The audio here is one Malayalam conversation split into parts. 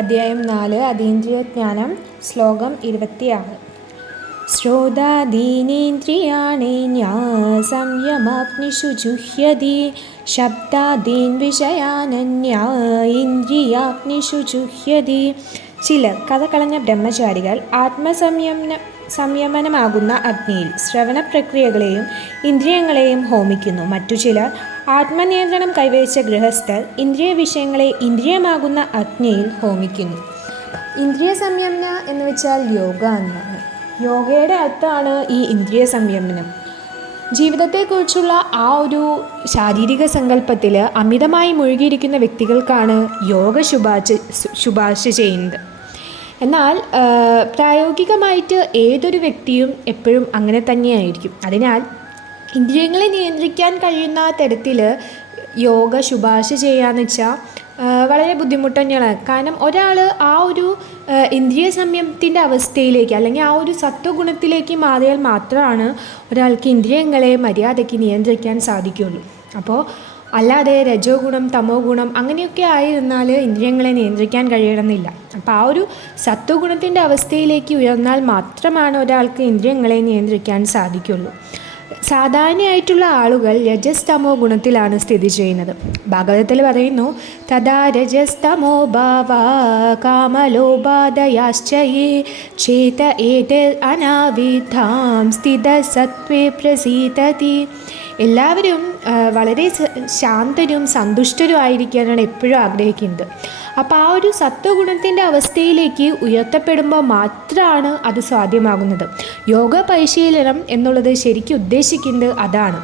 അധ്യായം നാല് അതീന്ദ്രിയജ്ഞാനം ശ്ലോകം ഇരുപത്തിയാറ്. ശ്രോതാദീനേന്ദ്രിയാണി സംയമാഗ്നിഷു ജുഹ്യതി ശബ്ദാദീൻ വിഷയാനന്യ ഇന്ദ്രിയാഗ്നിഷു ജുഹ്യതി ചിലർ കഥ കളഞ്ഞ ബ്രഹ്മചാരികൾ ആത്മസംയമന സംയമനമാകുന്ന അഗ്നിയിൽ ശ്രവണ പ്രക്രിയകളെയും ഇന്ദ്രിയങ്ങളെയും ഹോമിക്കുന്നു. മറ്റു ചിലർ ആത്മനിയന്ത്രണം കൈവരിച്ച ഗൃഹസ്ഥർ ഇന്ദ്രിയ വിഷയങ്ങളെ ഇന്ദ്രിയമാകുന്ന അഗ്നിയിൽ ഹോമിക്കുന്നു. ഇന്ദ്രിയ സംയമന എന്ന് വെച്ചാൽ യോഗ എന്നാണ്. യോഗയുടെ അർത്ഥമാണ് ഈ ഇന്ദ്രിയ സംയമനം. ജീവിതത്തെക്കുറിച്ചുള്ള ആ ഒരു ശാരീരിക സങ്കല്പത്തിൽ അമിതമായി മുഴുകിയിരിക്കുന്ന വ്യക്തികൾക്കാണ് യോഗ ശുപാർശ ശുപാർശ ചെയ്യുന്നത്. എന്നാൽ പ്രായോഗികമായിട്ട് ഏതൊരു വ്യക്തിയും എപ്പോഴും അങ്ങനെ തന്നെയായിരിക്കും. അതിനാൽ ഇന്ദ്രിയങ്ങളെ നിയന്ത്രിക്കാൻ കഴിയുന്ന തരത്തിൽ യോഗ ശുപാർശ ചെയ്യാന്ന് വെച്ചാൽ വളരെ ബുദ്ധിമുട്ട് തന്നെയാണ്. കാരണം ഒരാൾ ആ ഒരു ഇന്ദ്രിയ സംയമത്തിന്റെ അവസ്ഥയിലേക്ക് അല്ലെങ്കിൽ ആ ഒരു സത്വഗുണത്തിലേക്ക് മാറിയാൽ മാത്രമാണ് ഒരാൾക്ക് ഇന്ദ്രിയങ്ങളെ മര്യാദയ്ക്ക് നിയന്ത്രിക്കാൻ സാധിക്കുകയുള്ളൂ. അപ്പോൾ അല്ലാതെ രജോ ഗുണം തമോ ഗുണം അങ്ങനെയൊക്കെ ആയിരുന്നാൽ ഇന്ദ്രിയങ്ങളെ നിയന്ത്രിക്കാൻ കഴിയണമെന്നില്ല. അപ്പോൾ ആ ഒരു സത്വഗുണത്തിന്റെ അവസ്ഥയിലേക്ക് ഉയർന്നാൽ മാത്രമാണ് ഒരാൾക്ക് ഇന്ദ്രിയങ്ങളെ നിയന്ത്രിക്കാൻ സാധിക്കുള്ളൂ സാധാരണയായിട്ടുള്ള ആളുകൾ രജസ്തമോ ഗുണത്തിലാണ് സ്ഥിതി ചെയ്യുന്നത്. ഭാഗവതത്തിൽ പറയുന്നു തഥാ രജസ്തമോ ഭാവ കാമലോപാദയാശ്ചയേ ചേത അനാവിധാം സ്ഥിത സത്വേ പ്രസീതതി. എല്ലാവരും വളരെ ശാന്തരും സന്തുഷ്ടരും ആയിരിക്കാനാണ് എപ്പോഴും ആഗ്രഹിക്കുന്നത്. അപ്പോൾ ആ ഒരു സത്വഗുണത്തിന്റെ അവസ്ഥയിലേക്ക് ഉയർത്തപ്പെടുമ്പോൾ മാത്രമാണ് അത് സാധ്യമാകുന്നത്. യോഗ പരിശീലനം എന്നുള്ളത് ശരിക്കും ഉദ്ദേശിക്കുന്നത് അതാണ്.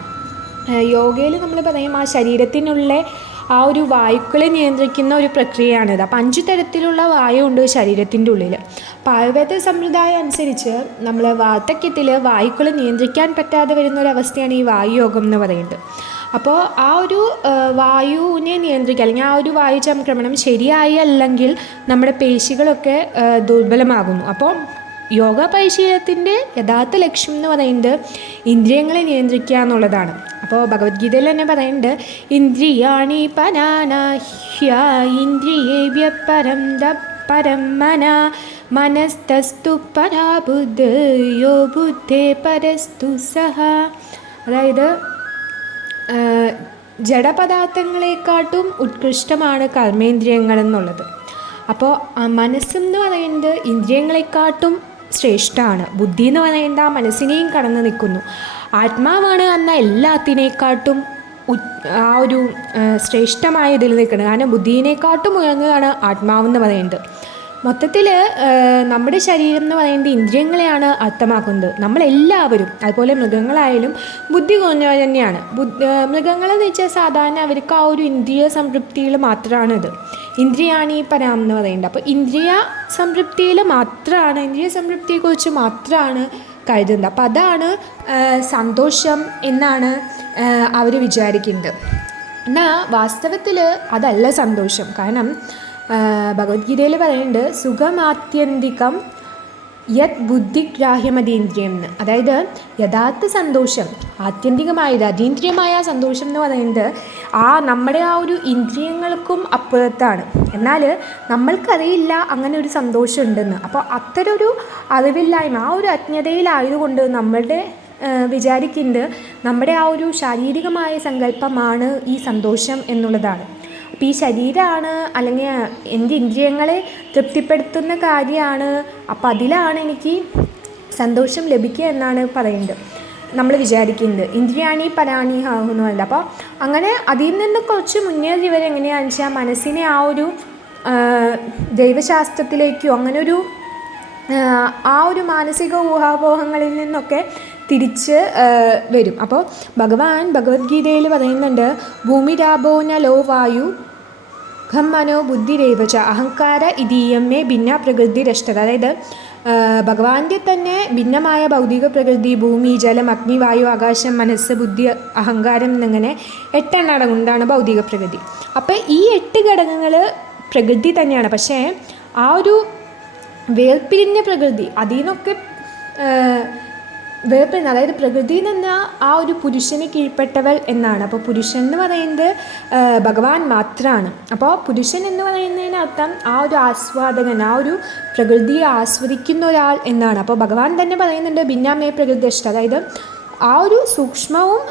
യോഗയിൽ നമ്മൾ പറയും ആ ശരീരത്തിനുള്ള ആ ഒരു വായുക്കളെ നിയന്ത്രിക്കുന്ന ഒരു പ്രക്രിയയാണിത്. അപ്പം അഞ്ച് തരത്തിലുള്ള വായു ഉണ്ട് ശരീരത്തിന്റെ ഉള്ളിൽ അപ്പോൾ ആയുർവേദ സമ്പ്രദായം അനുസരിച്ച് നമ്മൾ വാർദ്ധക്യത്തിൽ വായുക്കളെ നിയന്ത്രിക്കാൻ പറ്റാതെ വരുന്ന ഒരു അവസ്ഥയാണ് ഈ വായുയോഗം എന്ന് പറയുന്നത്. അപ്പോൾ ആ ഒരു വായുവിനെ നിയന്ത്രിക്കുക അല്ലെങ്കിൽ ആ ഒരു വായു ചംക്രമണം ശരിയായി അല്ലെങ്കിൽ നമ്മുടെ പേശികളൊക്കെ ദുർബലമാകുന്നു. അപ്പോൾ യോഗ പരിശീലനത്തിന്റെ യഥാർത്ഥ ലക്ഷ്യം എന്ന് പറയുന്നത് ഇന്ദ്രിയങ്ങളെ നിയന്ത്രിക്കുക എന്നുള്ളതാണ്. അപ്പോൾ ഭഗവത്ഗീതയിൽ തന്നെ പറയുന്നുണ്ട് ഇന്ദ്രിയാണി പനാനാഹ്യ ഇന്ദ്രിയേഭ്യ പരം പരം മന മനസ്തസ്തു പരാബുദ്ധ യോ ബുദ്ധേ പരസ്തു സഹ. അതായത് ജഡപദാർത്ഥങ്ങളെക്കാട്ടും ഉത്കൃഷ്ടമാണ് കർമ്മേന്ദ്രിയങ്ങൾ എന്നുള്ളത്. അപ്പോൾ മനസ്സെന്ന് പറയുന്നത് ഇന്ദ്രിയങ്ങളെക്കാട്ടും ശ്രേഷ്ഠമാണ് ബുദ്ധി എന്ന് പറയുന്നത് ആ മനസ്സിനെയും കടന്നു നിൽക്കുന്നു. ആത്മാവാണ് എന്ന എല്ലാത്തിനേക്കാട്ടും ആ ഒരു ശ്രേഷ്ഠമായ ഇതിൽ നിൽക്കുന്നത്. കാരണം ബുദ്ധിയെക്കാട്ടും ഉയർന്നതാണ് ആത്മാവെന്ന് പറയുന്നത്. മൊത്തത്തിൽ നമ്മുടെ ശരീരം എന്ന് പറയുന്നത് ഇന്ദ്രിയങ്ങളെയാണ് അർത്ഥമാക്കുന്നത്. നമ്മളെല്ലാവരും അതുപോലെ മൃഗങ്ങളായാലും ബുദ്ധി കുറഞ്ഞവർ തന്നെയാണ് മൃഗങ്ങളെന്ന് വെച്ചാൽ സാധാരണ അവർക്ക് ആ ഒരു ഇന്ദ്രിയ സംതൃപ്തിയിൽ മാത്രമാണ് ഇത്. ഈ പരാം എന്ന് പറയുന്നത്. അപ്പോൾ ഇന്ദ്രിയ സംതൃപ്തിയിൽ മാത്രമാണ് ഇന്ദ്രിയ സംതൃപ്തിയെക്കുറിച്ച് മാത്രമാണ് കരുതുന്നത്. അപ്പോൾ അതാണ് സന്തോഷം എന്നാണ് അവർ വിചാരിക്കുന്നത്. എന്നാൽ വാസ്തവത്തിൽ അതല്ല സന്തോഷം. കാരണം ഭഗവത്ഗീതയിൽ പറയുന്നുണ്ട് സുഖമാത്യന്തികം യത് ബുദ്ധിഗ്രാഹ്യമതീന്ദ്രിയം എന്ന്. അതായത് യഥാർത്ഥ സന്തോഷം ആത്യന്തികമായത് അതീന്ദ്രിയമായ സന്തോഷം എന്ന് പറയുന്നത് ആ നമ്മുടെ ആ ഒരു ഇന്ദ്രിയങ്ങൾക്കും അപ്പുറത്താണ്. എന്നാൽ നമ്മൾക്കറിയില്ല അങ്ങനെ ഒരു സന്തോഷം ഉണ്ടെന്ന്. അപ്പോൾ അത്തരൊരു അറിവില്ലായ്മ ആ ഒരു അജ്ഞതയിലായതുകൊണ്ട് നമ്മളുടെ വിചാരിക്കുന്നത് നമ്മുടെ ആ ഒരു ശാരീരികമായ സങ്കല്പമാണ് ഈ സന്തോഷം എന്നുള്ളതാണ്. അപ്പോൾ ഈ ശരീരമാണ് അല്ലെങ്കിൽ എന്റെ ഇന്ദ്രിയങ്ങളെ തൃപ്തിപ്പെടുത്തുന്ന കാര്യമാണ്. അപ്പം അതിലാണ് എനിക്ക് സന്തോഷം ലഭിക്കുക എന്നാണ് പറയുന്നത്. നമ്മൾ വിചാരിക്കുന്നത് ഇന്ദ്രിയാണി പരാണി ആകുന്നു അല്ല അപ്പോൾ അങ്ങനെ അതിൽ നിന്ന് കുറച്ച് മുന്നേറിയവർ എങ്ങനെയാണെന്ന് വെച്ചാൽ മനസ്സിനെ ആ ഒരു ദൈവശാസ്ത്രത്തിലേക്കോ അങ്ങനെ ഒരു ആ ഒരു മാനസിക ഊഹാപോഹങ്ങളിൽ നിന്നൊക്കെ തിരിച്ച് വരും. അപ്പോൾ ഭഗവാൻ ഭഗവത്ഗീതയിൽ പറയുന്നുണ്ട് ഭൂമിരാഭോന ലോ വായു ഖം മനോ ബുദ്ധിരേവച അഹങ്കാര ഇതീയമ്മേ ഭിന്ന പ്രകൃതി രഷ്ടത. അതായത് ഭഗവാന്റെ തന്നെ ഭിന്നമായ ഭൗതിക പ്രകൃതി ഭൂമി ജലം അഗ്നി വായു ആകാശം മനസ്സ് ബുദ്ധി അഹങ്കാരം എന്നിങ്ങനെ എട്ടെണ്ണം അടങ്ങുന്നതാണ് ഭൗതിക പ്രകൃതി. അപ്പോൾ ഈ എട്ട് ഘടകങ്ങൾ പ്രകൃതി തന്നെയാണ്. പക്ഷേ ആ ഒരു വേർപിരിഞ്ഞ പ്രകൃതി അതിൽ നിന്നൊക്കെ വേർപ്പെടുന്നത് അതായത് പ്രകൃതി എന്ന ആ ഒരു പുരുഷന് കീഴ്പ്പെട്ടവൾ എന്നാണ്. അപ്പോൾ പുരുഷൻ എന്ന് പറയുന്നത് ഭഗവാൻ മാത്രമാണ് അപ്പോൾ പുരുഷൻ എന്ന് പറയുന്നതിനർത്ഥം ആ ഒരു ആസ്വാദകൻ ആ ഒരു പ്രകൃതിയെ ആസ്വദിക്കുന്ന ഒരാൾ എന്നാണ്. അപ്പോൾ ഭഗവാൻ തന്നെ പറയുന്നുണ്ട് ഭിന്നാമേ പ്രകൃതിഷ്ട അതായത് ആ ഒരു സൂക്ഷ്മവും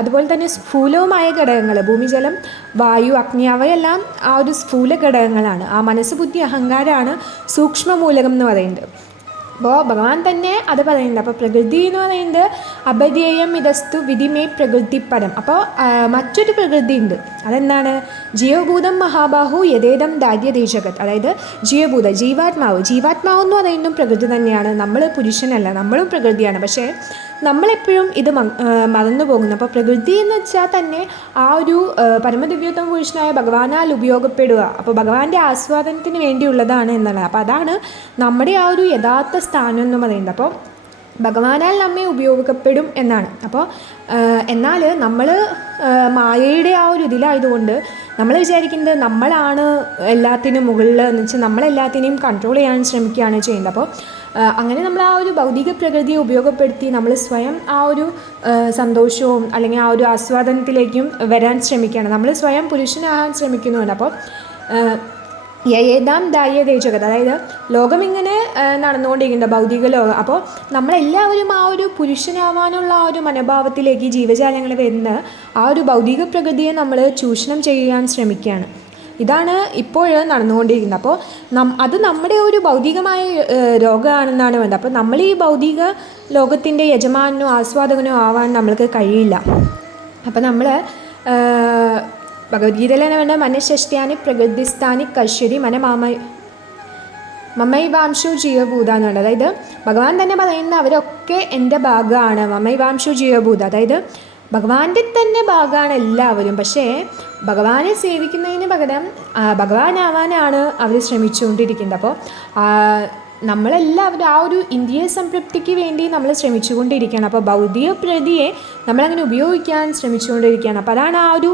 അതുപോലെ തന്നെ സ്ഫൂലവുമായ ഘടകങ്ങൾ ഭൂമിജലം വായു അഗ്നി അവയെല്ലാം ആ ഒരു സ്ഫൂല ഘടകങ്ങളാണ്. ആ മനസ്സ് ബുദ്ധി അഹങ്കാരമാണ് സൂക്ഷ്മമൂലകം എന്ന് പറയുന്നത്. അപ്പോൾ ഭഗവാൻ തന്നെ അത് പറയുന്നുണ്ട്. അപ്പോൾ പ്രകൃതി എന്ന് പറയുന്നത് അപര്യേയം ഇതസ്തു വിധിമേ പ്രകൃതിപരം അപ്പോൾ മറ്റൊരു പ്രകൃതി ഉണ്ട്. അതെന്താണ്? ജീവഭൂതം മഹാബാഹു യഥേദം ദാര്യദേശകത് അതായത് ജീവഭൂത ജീവാത്മാവ്. ജീവാത്മാവ് എന്ന് പറയുന്നതും പ്രകൃതി തന്നെയാണ്. നമ്മൾ പുരുഷനല്ല നമ്മളും പ്രകൃതിയാണ്. പക്ഷേ നമ്മളെപ്പോഴും ഇത് മറന്നു പോകുന്നു. അപ്പോൾ പ്രകൃതി എന്ന് വെച്ചാൽ തന്നെ ആ ഒരു പരമദിവ്യത്വം പുരുഷനായ ഭഗവാനാൽ ഉപയോഗപ്പെടുക. അപ്പോൾ ഭഗവാന്റെ ആസ്വാദനത്തിന് വേണ്ടിയുള്ളതാണ് എന്നുള്ളത്. അപ്പോൾ അതാണ് നമ്മുടെ ആ ഒരു യഥാർത്ഥ സ്ഥാനം എന്ന് പറയുന്നത്. അപ്പോൾ ഭഗവാനാൽ നമ്മെ ഉപയോഗപ്പെടും എന്നാണ്. അപ്പോൾ എന്നാൽ നമ്മൾ മായയുടെ ആ ഒരു ഇതിലായതുകൊണ്ട് നമ്മൾ വിചാരിക്കുന്നത് നമ്മളാണ് എല്ലാത്തിനും മുകളിൽ എന്ന് വെച്ചാൽ നമ്മളെല്ലാത്തിനെയും കൺട്രോൾ ചെയ്യാൻ ശ്രമിക്കുകയാണ് ചെയ്യുന്നത്. അപ്പോൾ അങ്ങനെ നമ്മൾ ആ ഒരു ഭൗതിക പ്രകൃതിയെ ഉപയോഗപ്പെടുത്തി നമ്മൾ സ്വയം ആ ഒരു സന്തോഷവും അല്ലെങ്കിൽ ആ ഒരു ആസ്വാദനത്തിലേക്കും വരാൻ ശ്രമിക്കുകയാണ്. നമ്മൾ സ്വയം പുരുഷനാകാൻ ശ്രമിക്കുന്നുണ്ട്. അപ്പോൾ ഏതാം ദായ തേജകത അതായത് ലോകം ഇങ്ങനെ നടന്നുകൊണ്ടിരിക്കുന്നത് ഭൗതിക ലോകം. അപ്പോൾ നമ്മളെല്ലാവരും ആ ഒരു പുരുഷനാവാനുള്ള ആ ഒരു മനോഭാവത്തിലേക്ക് ജീവജാലങ്ങൾ വരുന്ന ആ ഒരു ഭൗതിക പ്രകൃതിയെ നമ്മൾ ചൂഷണം ചെയ്യാൻ ശ്രമിക്കുകയാണ്. ഇതാണ് ഇപ്പോൾ നടന്നുകൊണ്ടിരിക്കുന്നത്. അപ്പോൾ നം അത് നമ്മുടെ ഒരു ഭൗതികമായ രോഗമാണെന്നാണ് വേണ്ടത് അപ്പോൾ നമ്മൾ ഈ ഭൗതിക ലോകത്തിന്റെ യജമാനോ ആസ്വാദകനോ ആവാൻ നമ്മൾക്ക് കഴിയില്ല. അപ്പോൾ നമ്മൾ ഭഗവത്ഗീതയിൽ തന്നെ വേണ്ട മനഃഷ്ടിയാനി പ്രകൃതിസ്ഥാനി കശ്യരി മനമാമ മമൈവാംശു ജീവഭൂത എന്നുള്ളത് അതായത് ഭഗവാൻ തന്നെ പറയുന്ന അവരൊക്കെ എന്റെ ഭാഗമാണ്. മമൈവാംശു ജീവഭൂത. അതായത് ഭഗവാന്റെ തന്നെ ഭാഗമാണ് എല്ലാവരും. പക്ഷേ ഭഗവാനെ സേവിക്കുന്നതിന് പകരം ഭഗവാനാവാനാണ് അവർ ശ്രമിച്ചുകൊണ്ടിരിക്കുന്നത്. അപ്പോൾ നമ്മളെല്ലാവരും ആ ഒരു ഇന്ദ്രിയ സംതൃപ്തിക്ക് വേണ്ടി നമ്മൾ ശ്രമിച്ചുകൊണ്ടിരിക്കുകയാണ്. അപ്പോൾ ഭൗതിക പ്രതിയെ നമ്മളങ്ങനെ ഉപയോഗിക്കാൻ ശ്രമിച്ചുകൊണ്ടിരിക്കുകയാണ്. അപ്പോൾ അതാണ് ആ ഒരു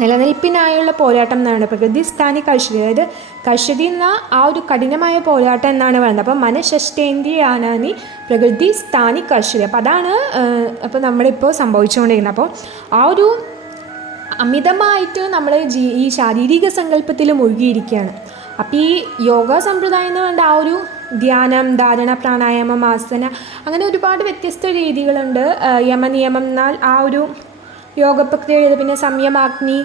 നിലനിൽപ്പിനായുള്ള പോരാട്ടം എന്നാണ് പ്രകൃതി സ്ഥാനി കർഷതി അതായത് കർഷതി എന്ന ആ ഒരു കഠിനമായ പോരാട്ടം എന്നാണ് പറയുന്നത്. അപ്പം മനഃഷ്ഠേന്ദ്രിയാനാനി പ്രകൃതി സ്ഥാനി കർഷതി അപ്പോൾ അതാണ് അപ്പോൾ നമ്മളിപ്പോൾ സംഭവിച്ചുകൊണ്ടിരിക്കുന്നത്. അപ്പോൾ ആ ഒരു അമിതമായിട്ട് നമ്മൾ ജീ ഈ ശാരീരിക സങ്കല്പത്തിൽ മുഴുകിയിരിക്കുകയാണ്. അപ്പോൾ ഈ യോഗ സമ്പ്രദായം എന്ന് പറഞ്ഞ ആ ഒരു ധ്യാനം ധാരണ പ്രാണായാമം ആസന അങ്ങനെ ഒരുപാട് വ്യത്യസ്ത രീതികളുണ്ട്. യമനിയമം എന്നാൽ ആ ഒരു യോഗ പ്രക്രിയ ചെയ്ത് പിന്നെ സംയമാഗ്നി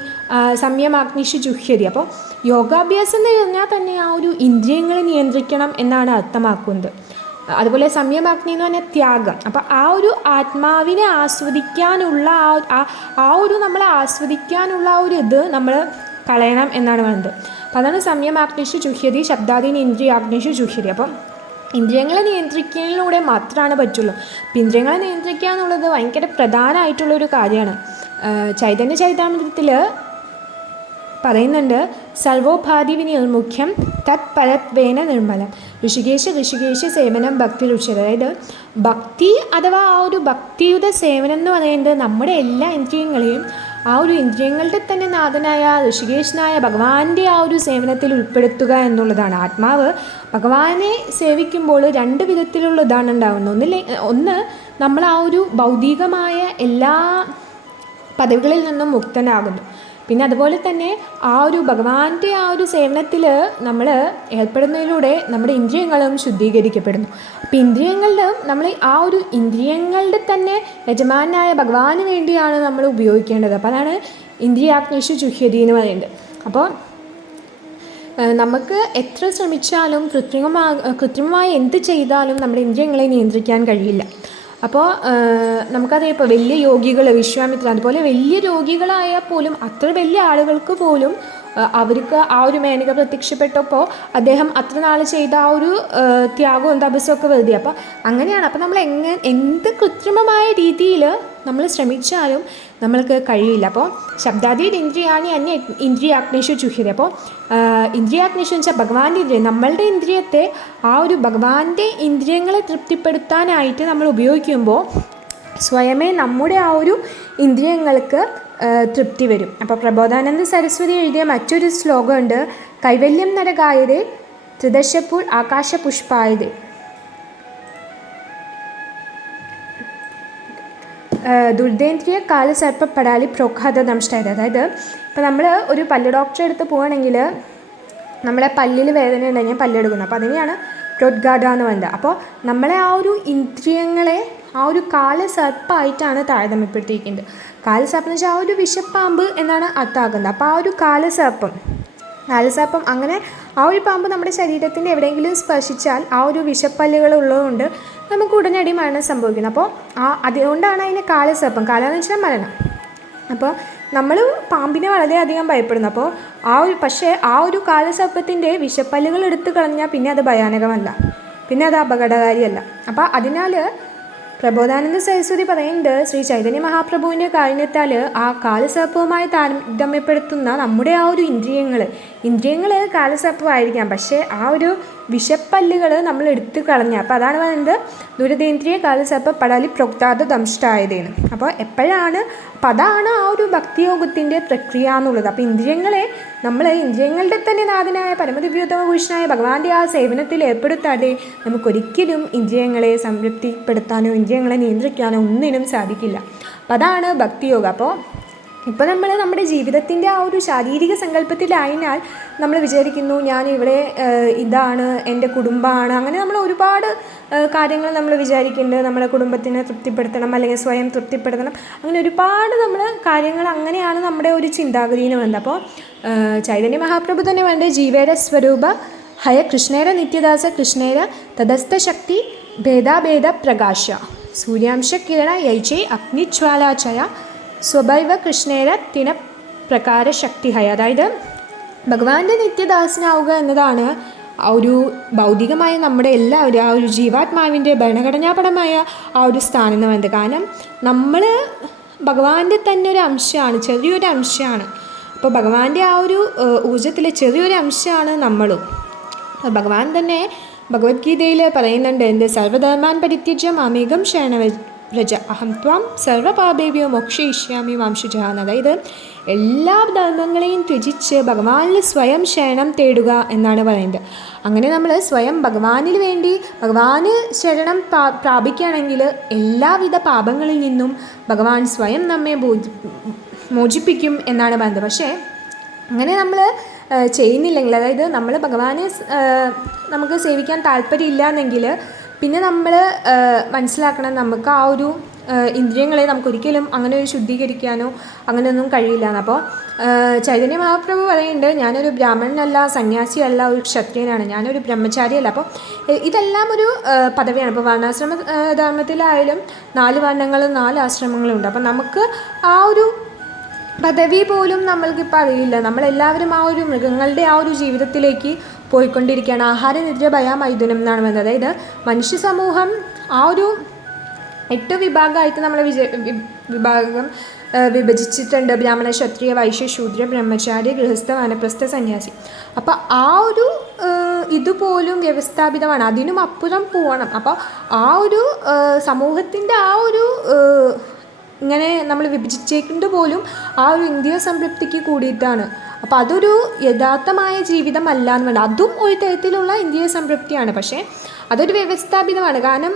സംയമാഗ്നിഷ് ജുഹ്യതി. അപ്പോൾ യോഗാഭ്യാസം എന്ന് പറഞ്ഞാൽ തന്നെ ആ ഒരു ഇന്ദ്രിയങ്ങളെ നിയന്ത്രിക്കണം എന്നാണ് അർത്ഥമാക്കുന്നത്. അതുപോലെ സംയമാഗ്നി എന്ന് പറഞ്ഞാൽ ത്യാഗം. അപ്പോൾ ആ ഒരു ആത്മാവിനെ ആസ്വദിക്കാനുള്ള ആ ആ- ഒരു നമ്മളെ ആസ്വദിക്കാനുള്ള ആ ഒരു ഇത് നമ്മൾ കളയണം എന്നാണ് പറയുന്നത്. അപ്പോൾ അതാണ് സംയമാഗ്നിഷു ജുഹ്യതി ശബ്ദാദീന ഇന്ദ്രിയാഗ്നിഷു ജുഹ്യതി. അപ്പം ഇന്ദ്രിയങ്ങളെ നിയന്ത്രിക്കുന്നതിലൂടെ മാത്രമാണ് പറ്റുള്ളൂ. അപ്പം ഇന്ദ്രിയങ്ങളെ നിയന്ത്രിക്കുക എന്നുള്ളത് ഭയങ്കര പ്രധാനമായിട്ടുള്ളൊരു കാര്യമാണ്. ചൈതന്യ ചൈതാമൃതത്തിൽ പറയുന്നുണ്ട് സർവോപാധി വിനിർമുഖ്യം തത് പരത്വേന നിർമ്മലം. ഋഷികേശ ഋഷികേശ സേവനം ഭക്തി രുചിത അതായത് ഭക്തി അഥവാ ആ ഒരു ഭക്തിയുടെ സേവനം എന്ന് പറയുന്നത് നമ്മുടെ എല്ലാ ഇന്ദ്രിയങ്ങളെയും ആ ഒരു ഇന്ദ്രിയങ്ങളുടെ തന്നെ നാഥനായ ഋഷികേശനായ ഭഗവാന്റെ ആ ഒരു സേവനത്തിൽ ഉൾപ്പെടുത്തുക എന്നുള്ളതാണ്. ആത്മാവ് ഭഗവാനെ സേവിക്കുമ്പോൾ രണ്ട് വിധത്തിലുള്ള ഇതാണ് ഉണ്ടാകുന്നത് ഒന്നിലെ ഒന്ന് നമ്മൾ ആ ഒരു ഭൗതികമായ എല്ലാ പദവികളിൽ നിന്നും മുക്തനാകുന്നു. പിന്നെ അതുപോലെ തന്നെ ആ ഒരു ഭഗവാന്റെ ആ ഒരു സേവനത്തിൽ നമ്മൾ ഏർപ്പെടുന്നതിലൂടെ നമ്മുടെ ഇന്ദ്രിയങ്ങളും ശുദ്ധീകരിക്കപ്പെടുന്നു. അപ്പം ഇന്ദ്രിയങ്ങളിലും നമ്മൾ ആ ഒരു ഇന്ദ്രിയങ്ങളുടെ തന്നെ യജമാനായ ഭഗവാന് വേണ്ടിയാണ് നമ്മൾ ഉപയോഗിക്കേണ്ടത്. അപ്പോൾ അതാണ് ഇന്ദ്രിയാഗ്നിഷു ചുഹ്യതി എന്ന് പറയുന്നത്. അപ്പോൾ നമുക്ക് എത്ര ശ്രമിച്ചാലും കൃത്രിമമാ കൃത്രിമമായി എന്ത് ചെയ്താലും നമ്മുടെ ഇന്ദ്രിയങ്ങളെ നിയന്ത്രിക്കാൻ കഴിയില്ല. അപ്പോൾ നമുക്കറിയാം ഇപ്പോൾ വലിയ യോഗികൾ വിശ്വാമിത്ര അതുപോലെ വലിയ രോഗികളായാൽ പോലും അത്ര വലിയ ആളുകൾക്ക് പോലും അവർക്ക് ആ ഒരു മേനക പ്രത്യക്ഷപ്പെട്ടപ്പോൾ അദ്ദേഹം അത്ര നാൾ ചെയ്ത ആ ഒരു ത്യാഗവും തപസ്സും ഒക്കെ വെറുതെ. അപ്പോൾ അങ്ങനെയാണ്. അപ്പോൾ നമ്മൾ എങ്ങ എന്ത് കൃത്രിമമായ രീതിയിൽ നമ്മൾ ശ്രമിച്ചാലും നമ്മൾക്ക് കഴിയില്ല. അപ്പോൾ ശബ്ദാതീത് ഇന്ദ്രിയാണി അന്യ ഇന്ദ്രിയാഗ്നേഷു ചുഹ്യത. അപ്പോൾ ഇന്ദ്രിയാഗ്നേഷു വെച്ചാൽ ഭഗവാന്റെ ഇന്ദ്രിയം. നമ്മളുടെ ഇന്ദ്രിയത്തെ ആ ഒരു ഭഗവാന്റെ ഇന്ദ്രിയങ്ങളെ തൃപ്തിപ്പെടുത്താനായിട്ട് നമ്മൾ ഉപയോഗിക്കുമ്പോൾ സ്വയമേ നമ്മുടെ ആ ഒരു ഇന്ദ്രിയങ്ങൾക്ക് തൃപ്തി വരും. അപ്പോൾ പ്രബോധാനന്ദ സരസ്വതി എഴുതിയ മറ്റൊരു ശ്ലോകമുണ്ട് കൈവല്യം നരകായതേ ത്രിദശപ്പുൾ ആകാശപുഷ്പായതേ. ദുർദേന്ദ്രിയ കാലസർപ്പപ്പെടാലി പ്രോഖാത നഷ്ടമായത് അതായത് ഇപ്പോൾ നമ്മൾ ഒരു പല്ല് ഡോക്ടറെ അടുത്ത് പോവുകയാണെങ്കിൽ നമ്മളെ പല്ലിൽ വേദന ഉണ്ടെങ്കിൽ പല്ലെടുക്കുന്നു. അപ്പോൾ അതിനെയാണ് പ്രൊദ്ഗാഡ എന്ന് പറയുന്നത്. അപ്പോൾ നമ്മളെ ആ ഒരു ഇന്ദ്രിയങ്ങളെ ആ ഒരു കാല സർപ്പായിട്ടാണ് താരതമ്യപ്പെടുത്തിയിരിക്കുന്നത്. കാലസർപ്പം എന്ന് വെച്ചാൽ ആ ഒരു വിഷപ്പാമ്പ് എന്നാണ് അർത്ഥാക്കുന്നത് അപ്പോൾ ആ ഒരു കാലസർപ്പം കാലസർപ്പം അങ്ങനെ ആ ഒരു പാമ്പ് നമ്മുടെ ശരീരത്തിന്റെ എവിടെയെങ്കിലും സ്പർശിച്ചാൽ ആ ഒരു വിഷപ്പല്ലുകൾ ഉള്ളതുകൊണ്ട് നമുക്ക് ഉടനടി മരണം സംഭവിക്കുന്നത് അപ്പോൾ ആ അതുകൊണ്ടാണ് അതിന് കാലസർപ്പം. കാലം വെച്ചാൽ മരണം. അപ്പോൾ നമ്മൾ പാമ്പിനെ വളരെയധികം ഭയപ്പെടുന്നു. അപ്പോൾ ആ ഒരു പക്ഷേ ആ ഒരു കാലസർപ്പത്തിന്റെ വിഷപ്പല്ലുകൾ എടുത്തു കളഞ്ഞാൽ പിന്നെ അത് ഭയാനകമല്ല. പിന്നെ അത് അപകടകാരിയല്ല. അപ്പോൾ അതിനാൽ പ്രബോധാനന്ദ സരസ്വതി പറയുന്നുണ്ട് ശ്രീ ചൈതന്യ മഹാപ്രഭുവിന്റെ കാരുണ്യത്താൽ ആ കാലസർപ്പവുമായി താരതമ്യപ്പെടുത്തുന്ന നമ്മുടെ ആ ഒരു ഇന്ദ്രിയങ്ങൾ ഇന്ദ്രിയങ്ങൾ കാലസർപ്പമായിരിക്കാം. പക്ഷേ ആ ഒരു വിഷപ്പല്ലുകൾ നമ്മൾ എടുത്തു കളഞ്ഞ അപ്പോൾ അതാണ് പറയുന്നത് ദുരിതേന്ദ്രിയ കാലസർപ്പ പടാലി പ്രൊക്താത ദംഷ്ടായതേന്ന്. അപ്പോൾ എപ്പോഴാണ് അപ്പം അതാണ് ആ ഒരു ഭക്തിയോഗത്തിന്റെ പ്രക്രിയ എന്നുള്ളത്. അപ്പോൾ ഇന്ദ്രിയങ്ങളെ നമ്മൾ ഇന്ദ്രിയങ്ങളുടെ തന്നെ നാഥനായ പരമദിവ്യോത്തമ പുരുഷനായ ഭഗവാന്റെ ആ സേവനത്തിൽ ഏർപ്പെടുത്താതെ നമുക്കൊരിക്കലും ഇന്ദ്രിയങ്ങളെ സംതൃപ്തിപ്പെടുത്താനോ ഇന്ദ്രിയങ്ങളെ നിയന്ത്രിക്കാനോ ഒന്നിനും സാധിക്കില്ല. അപ്പോൾ അതാണ് ഭക്തിയോഗം. അപ്പോൾ ഇപ്പോൾ നമ്മൾ നമ്മുടെ ജീവിതത്തിന്റെ ആ ഒരു ശാരീരിക സങ്കല്പത്തിലായതിനാൽ നമ്മൾ വിചാരിക്കുന്നു ഞാൻ ഇവിടെ ഇതാണ് എന്റെ കുടുംബമാണ്. അങ്ങനെ നമ്മൾ ഒരുപാട് കാര്യങ്ങൾ നമ്മൾ വിചാരിക്കുന്നുണ്ട് നമ്മളെ കുടുംബത്തിനെ തൃപ്തിപ്പെടുത്തണം അല്ലെങ്കിൽ സ്വയം തൃപ്തിപ്പെടുത്തണം. അങ്ങനെ ഒരുപാട് നമ്മൾ കാര്യങ്ങൾ അങ്ങനെയാണ് നമ്മുടെ ഒരു ചിന്താഗതിയിൽ വന്നത്. അപ്പോൾ ചൈതന്യ മഹാപ്രഭു തന്നെ വേണ്ട ജീവേര സ്വരൂപ ഹയ കൃഷ്ണേര നിത്യദാസ കൃഷ്ണേര തദസ്ഥ ശക്തി ഭേദാഭേദ പ്രകാശ. സൂര്യാംശ കിരണ യൈചൈ അഗ്നിജ്വാലാചയ സ്വഭൈവ കൃഷ്ണേര തിന പ്രകാര ശക്തിഹയ അതായത് ഭഗവാന്റെ നിത്യദാസനാവുക എന്നതാണ് ഒരു ഭൗതികമായ നമ്മുടെ എല്ലാവരും ആ ഒരു ജീവാത്മാവിന്റെ ഭരണഘടനാപരമായ ആ ഒരു സ്ഥാനം എന്ന് പറയുന്നത്. കാരണം നമ്മൾ ഭഗവാന്റെ തന്നെ ഒരു അംശമാണ് ചെറിയൊരു അംശമാണ്. അപ്പോൾ ഭഗവാന്റെ ആ ഒരു ഊർജത്തിലെ ചെറിയൊരു അംശമാണ് നമ്മളും. ഭഗവാൻ തന്നെ ഭഗവത്ഗീതയിൽ പറയുന്നുണ്ട് എന്ത് സർവധർമാൻ പരിത്യജ്യം അമേകം ശരണ വ്രജ അഹം ത്വം സർവപാപേവ്യോ മോക്ഷയിഷ്യാമി വാംശുജാൻ അതായത് എല്ലാ ധർമ്മങ്ങളെയും ത്യജിച്ച് ഭഗവാനിൽ സ്വയം ശരണം തേടുക എന്നാണ് പറയുന്നത്. അങ്ങനെ നമ്മൾ സ്വയം ഭഗവാനിൽ വേണ്ടി ഭഗവാന് ശരണം പ്രാ- പ്രാപിക്കുകയാണെങ്കിൽ എല്ലാവിധ പാപങ്ങളിൽ നിന്നും ഭഗവാൻ സ്വയം നമ്മെ മോചിപ്പിക്കും എന്നാണ് പറയുന്നത്. പക്ഷേ അങ്ങനെ നമ്മൾ ചെയ്യുന്നില്ലെങ്കിൽ അതായത് നമ്മൾ ഭഗവാനെ നമുക്ക് സേവിക്കാൻ താല്പര്യമില്ല എന്നെങ്കിൽ പിന്നെ നമ്മൾ മനസ്സിലാക്കണം നമുക്ക് ആ ഒരു ഇന്ദ്രിയങ്ങളെ നമുക്കൊരിക്കലും അങ്ങനെ ഒരു ശുദ്ധീകരിക്കാനോ അങ്ങനെയൊന്നും കഴിയില്ല അപ്പോൾ ചൈതന്യ മഹാപ്രഭു പറയുന്നുണ്ട് ഞാനൊരു ബ്രാഹ്മണനല്ല സന്യാസിയല്ല ഒരു ക്ഷത്രിയനാണ്. ഞാനൊരു ബ്രഹ്മചാരിയല്ല. അപ്പോൾ ഇതെല്ലാം ഒരു പദവിയാണ്. ഇപ്പോൾ വർണാശ്രമ ധർമ്മത്തിലായാലും നാല് വർണങ്ങളും നാല് ആശ്രമങ്ങളും ഉണ്ട്. അപ്പോൾ നമുക്ക് ആ ഒരു പദവി പോലും നമ്മൾക്കിപ്പോൾ അറിയില്ല. നമ്മളെല്ലാവരും ആ ഒരു മൃഗങ്ങളുടെ ആ ഒരു ജീവിതത്തിലേക്ക് പോയിക്കൊണ്ടിരിക്കുകയാണ്. ആഹാരനിദ്ര നിദ്ര ഭയാമൈഥുനം എന്നാണ് പറയുന്നത് അതായത് മനുഷ്യ സമൂഹം ആ ഒരു എട്ട് വിഭാഗമായിട്ട് നമ്മൾ വിജ വിഭാഗം വിഭജിച്ചിട്ടുണ്ട്. ബ്രാഹ്മണ ക്ഷത്രിയ വൈശ്യ ശൂദ്ര ബ്രഹ്മചാരി ഗൃഹസ്ഥ വനപ്രസ്ഥ സന്യാസി. അപ്പോൾ ആ ഒരു ഇതുപോലും വ്യവസ്ഥാപിതമാണ്. അതിനും അപ്പുറം പോകണം അപ്പോൾ ആ ഒരു സമൂഹത്തിന്റെ ആ ഒരു ഇങ്ങനെ നമ്മൾ വിഭജിച്ചേക്കുന്നത് പോലും ആ ഒരു ഇന്ത്യ സംതൃപ്തിക്ക് കൂടിയിട്ടാണ്. അപ്പോൾ അതൊരു യഥാർത്ഥമായ ജീവിതമല്ല എന്ന് വേണ്ട അതും ഒരു തരത്തിലുള്ള ഇന്ത്യ സംതൃപ്തിയാണ്. പക്ഷേ അതൊരു വ്യവസ്ഥാപിതമാണ്. കാരണം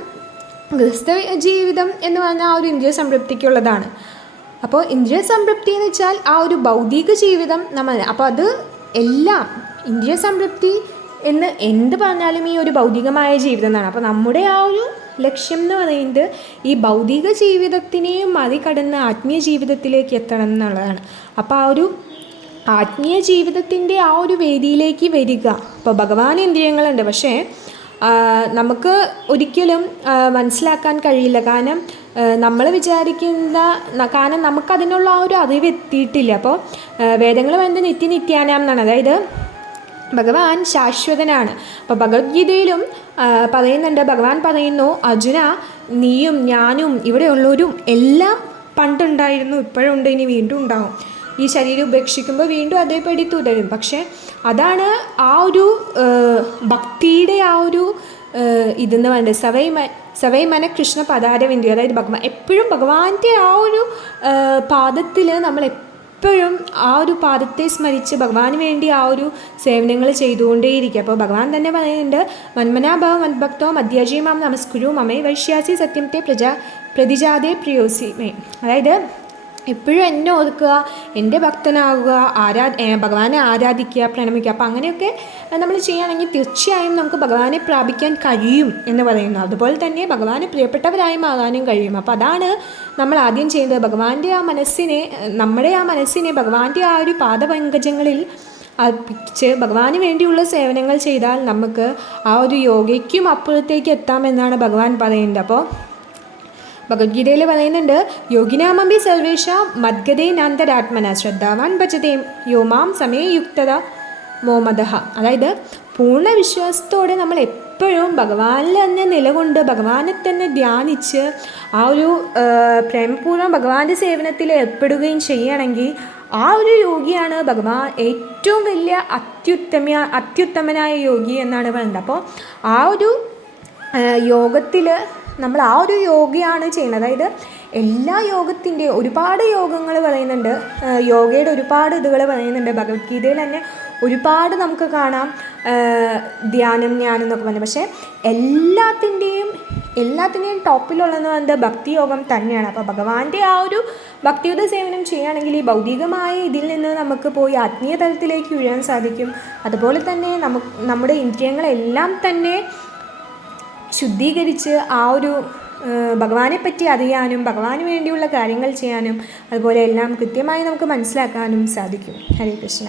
ഗൃഹസ്ഥ ജീവിതം എന്ന് പറഞ്ഞാൽ ആ ഒരു ഇന്ത്യ സംതൃപ്തിക്കുള്ളതാണ്. അപ്പോൾ ഇന്ത്യ സംതൃപ്തി എന്ന് വെച്ചാൽ ആ ഒരു ഭൗതിക ജീവിതം നമ്മൾ അപ്പോൾ അത് എല്ലാം ഇന്ത്യ സംതൃപ്തി എന്ന് എന്ത് പറഞ്ഞാലും ഈ ഒരു ഭൗതികമായ ജീവിതം എന്നാണ്. അപ്പോൾ നമ്മുടെ ആ ഒരു ലക്ഷ്യം എന്ന് പറയുന്നത് ഈ ഭൗതിക ജീവിതത്തിനെയും മറികടന്ന് ആത്മീയ ജീവിതത്തിലേക്ക് എത്തണം എന്നുള്ളതാണ്. അപ്പോൾ ആ ഒരു ആത്മീയ ജീവിതത്തിന്റെ ആ ഒരു വേദിയിലേക്ക് വരിക. അപ്പോൾ ഭഗവാൻ ഇന്ദ്രിയങ്ങളുണ്ട്. പക്ഷേ നമുക്ക് ഒരിക്കലും മനസ്സിലാക്കാൻ കഴിയില്ല. കാരണം നമ്മൾ വിചാരിക്കുന്ന കാരണം നമുക്കതിനുള്ള ആ ഒരു അറിവ് എത്തിയിട്ടില്ല. അപ്പോൾ വേദങ്ങൾ വേണ്ട നിത്യനിത്യാനാം എന്നാണ്. അതായത് ഭഗവാൻ ശാശ്വതനാണ്. അപ്പോൾ ഭഗവത്ഗീതയിലും പറയുന്നുണ്ട് ഭഗവാൻ പറയുന്നു അർജുന നീയും ഞാനും ഇവിടെയുള്ളവരും എല്ലാം പണ്ടുണ്ടായിരുന്നു ഇപ്പോഴുണ്ട് ഇനി വീണ്ടും ഉണ്ടാവും. ഈ ശരീരം ഉപേക്ഷിക്കുമ്പോൾ വീണ്ടും അതേപടി തുടരും. പക്ഷേ അതാണ് ആ ഒരു ഭക്തിയുടെ ആ ഒരു ഇതെന്ന് പറയുന്നത് സവൈ സവൈ മന കൃഷ്ണ പദാരവിന്ദു അതായത് ഭഗവാൻ എപ്പോഴും ഭഗവാന്റെ ആ ഒരു പാദത്തിൽ നമ്മൾ എപ്പോഴും ആ ഒരു പാദത്തെ സ്മരിച്ച് ഭഗവാന് വേണ്ടി ആ ഒരു സേവനങ്ങൾ ചെയ്തുകൊണ്ടേയിരിക്കുക അപ്പോൾ ഭഗവാൻ തന്നെ പറയുന്നുണ്ട് മന്മനാഭവ മത്ഭക്തോ മധ്യാജീമാം നമസ്കുരു മമേ വൈശ്യാസി തേ പ്രജ പ്രതിജാതേ പ്രിയോസി മേ. അതായത് എപ്പോഴും എന്നെ ഓർക്കുക എന്റെ ഭക്തനാകുക ആരാ ഭഗവാനെ ആരാധിക്കുക പ്രണമിക്കുക. അപ്പോൾ അങ്ങനെയൊക്കെ നമ്മൾ ചെയ്യുകയാണെങ്കിൽ തീർച്ചയായും നമുക്ക് ഭഗവാനെ പ്രാപിക്കാൻ കഴിയും എന്ന് പറയുന്നു. അതുപോലെ തന്നെ ഭഗവാന് പ്രിയപ്പെട്ടവരായി മാറാനും കഴിയും. അപ്പോൾ അതാണ് നമ്മൾ ആദ്യം ചെയ്യുന്നത് ഭഗവാന്റെ ആ മനസ്സിനെ നമ്മുടെ ആ മനസ്സിനെ ഭഗവാന്റെ ആ ഒരു പാദപങ്കജങ്ങളിൽ അർപ്പിച്ച് ഭഗവാന് വേണ്ടിയുള്ള സേവനങ്ങൾ ചെയ്താൽ നമുക്ക് ആ ഒരു യോഗയ്ക്കും അപ്പുറത്തേക്ക് എത്താമെന്നാണ് ഭഗവാൻ പറയുന്നത്. അപ്പോൾ ഭഗവത്ഗീതയിൽ പറയുന്നുണ്ട് യോഗിനാമമ്പി സർവേഷ മദ്ഗതേ നന്ദരാത്മന ശ്രദ്ധാവാൻ ഭജതേ യോമാം സമയയുക്തത മോമദഹ. അതായത് പൂർണ വിശ്വാസത്തോടെ നമ്മൾ എപ്പോഴും ഭഗവാനിൽ തന്നെ നിലകൊണ്ട് ഭഗവാനെ തന്നെ ധ്യാനിച്ച് ആ ഒരു പ്രേമപൂർവം ഭഗവാന്റെ സേവനത്തിൽ ഏർപ്പെടുകയും ചെയ്യുകയാണെങ്കിൽ ആ ഒരു യോഗിയാണ് ഭഗവാൻ ഏറ്റവും വലിയ അത്യുത്തമ അത്യുത്തമനായ യോഗി എന്നാണ് പറയുന്നത്. അപ്പോൾ ആ ഒരു യോഗത്തിൽ നമ്മൾ ആ ഒരു യോഗയാണ് ചെയ്യുന്നത്. അതായത് എല്ലാ യോഗത്തിന്റെയും ഒരുപാട് യോഗങ്ങൾ പറയുന്നുണ്ട്. യോഗയുടെ ഒരുപാട് ഇതുകൾ പറയുന്നുണ്ട്. ഭഗവത്ഗീതയിൽ തന്നെ ഒരുപാട് നമുക്ക് കാണാം. ധ്യാനം ജ്ഞാനം എന്നൊക്കെ പറഞ്ഞു. പക്ഷേ എല്ലാത്തിന്റെയും എല്ലാത്തിന്റെയും ടോപ്പിലുള്ളതെന്ന് പറയുന്നത് ഭക്തിയോഗം തന്നെയാണ്. അപ്പോൾ ഭഗവാന്റെ ആ ഒരു ഭക്തിയുടെ സേവനം ചെയ്യുകയാണെങ്കിൽ ഈ ഭൗതികമായ ഇതിൽ നിന്ന് നമുക്ക് പോയി ആത്മീയ തലത്തിലേക്ക് ഉയരാൻ സാധിക്കും. അതുപോലെ തന്നെ നമുക്ക് നമ്മുടെ ഇന്ദ്രിയങ്ങളെല്ലാം തന്നെ ശുദ്ധീകരിച്ച് ആ ഒരു ഭഗവാനെ പറ്റി അറിയാനും ഭഗവാന് വേണ്ടിയുള്ള കാര്യങ്ങൾ ചെയ്യാനും അതുപോലെ എല്ലാം കൃത്യമായി നമുക്ക് മനസ്സിലാക്കാനും സാധിക്കും. ഹരേ കൃഷ്ണ.